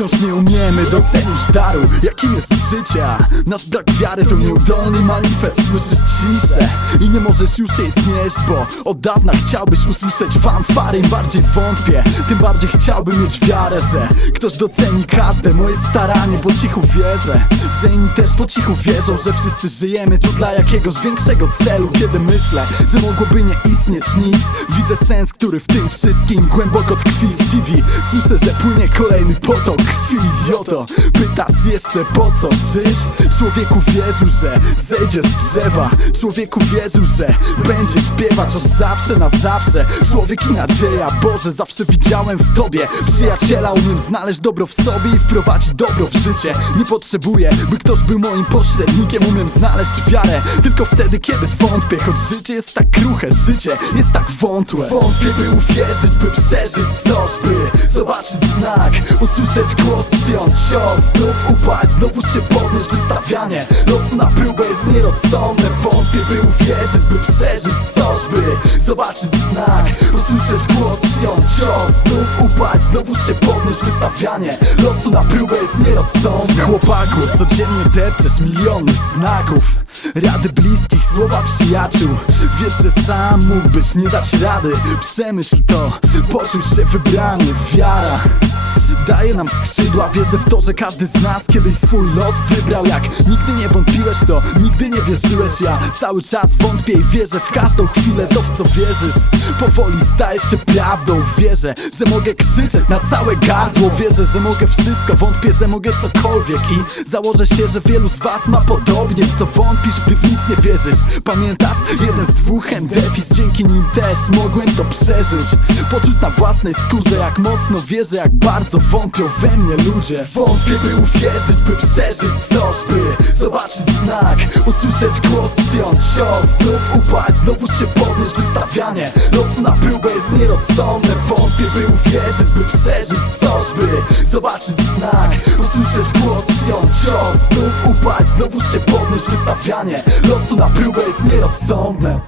Wciąż nie umiemy docenić daru, jakim jest życia. Nasz brak wiary to nieudolny manifest. Słyszysz ciszę i nie możesz już jej znieść Bo od dawna chciałbyś usłyszeć fanfary. Im bardziej wątpię, tym bardziej chciałbym mieć wiarę Że ktoś doceni każde moje staranie. Po cichu wierzę, że inni też po cichu wierzą Że wszyscy żyjemy tu dla jakiegoś większego celu. Kiedy myślę, że mogłoby nie istnieć nic Widzę sens, który w tym wszystkim głęboko tkwi w TV Słyszę, że płynie kolejny potok krwi, idioto Pytasz jeszcze po co żyć? Człowieku wierzył, że zejdzie z drzewa. Człowieku wierzył, że będzie śpiewać od zawsze na zawsze. Człowiek i nadzieja, Boże, zawsze widziałem w Tobie. Przyjaciela, umiem znaleźć dobro w sobie i wprowadzić dobro w życie. Nie potrzebuję, by ktoś był moim pośrednikiem. Umiem znaleźć wiarę. Tylko wtedy, kiedy wątpię Choć życie jest tak kruche, życie jest tak wątłe. Wątpię, by uwierzyć, by przeżyć coś, by zobaczyć znak Usłyszeć głos, przyjąć cios Znów upaść, znowu się podnieść, wystawianie. Losu na próbę jest nierozsądne Wątpię, by uwierzyć, by przeżyć by zobaczyć znak Usłyszeć głos, przyjąć cios. Znów upaść, znowu się podnieść, wystawianie Losu na próbę jest nierozsądne. Chłopaku, codziennie depczesz miliony znaków. Rady bliskich, słowa przyjaciół. Wiesz, że sam mógłbyś nie dać rady. Przemyśl to, poczuj się wybrany Wiara daje nam skrzydła Wierzę w to, że każdy z nas kiedyś swój los wybrał. Jak nigdy nie wątpiłeś, to nigdy nie wierzyłeś. Ja cały czas wątpię i wierzę w każdą chwilę To w co wierzysz. Powoli stajesz się prawdą Wierzę, że mogę krzyczeć na całe gardło. Wierzę, że mogę wszystko Wątpię, że mogę cokolwiek. I założę się, że wielu z was ma podobnie co wątpisz, gdy w nic nie wierzysz. Pamiętasz? Jeden z dwóch endefis Dzięki nim też mogłem to przeżyć. Poczuć na własnej skórze Jak mocno wierzę, jak bardzo wątpią we mnie ludzie. Wątpię, by uwierzyć, by przeżyć coś By zobaczyć znak, usłyszeć głos, przyjąć cios. Znów upaść, znowu się podnieść, wystawianie. Losu na próbę jest nierozsądne. Wątpię, by uwierzyć, by przeżyć coś By zobaczyć znak, usłyszeć głos, przyjąć cios. Znów upaść, znowu się podnieść, wystawianie. Losu na próbę jest nierozsądne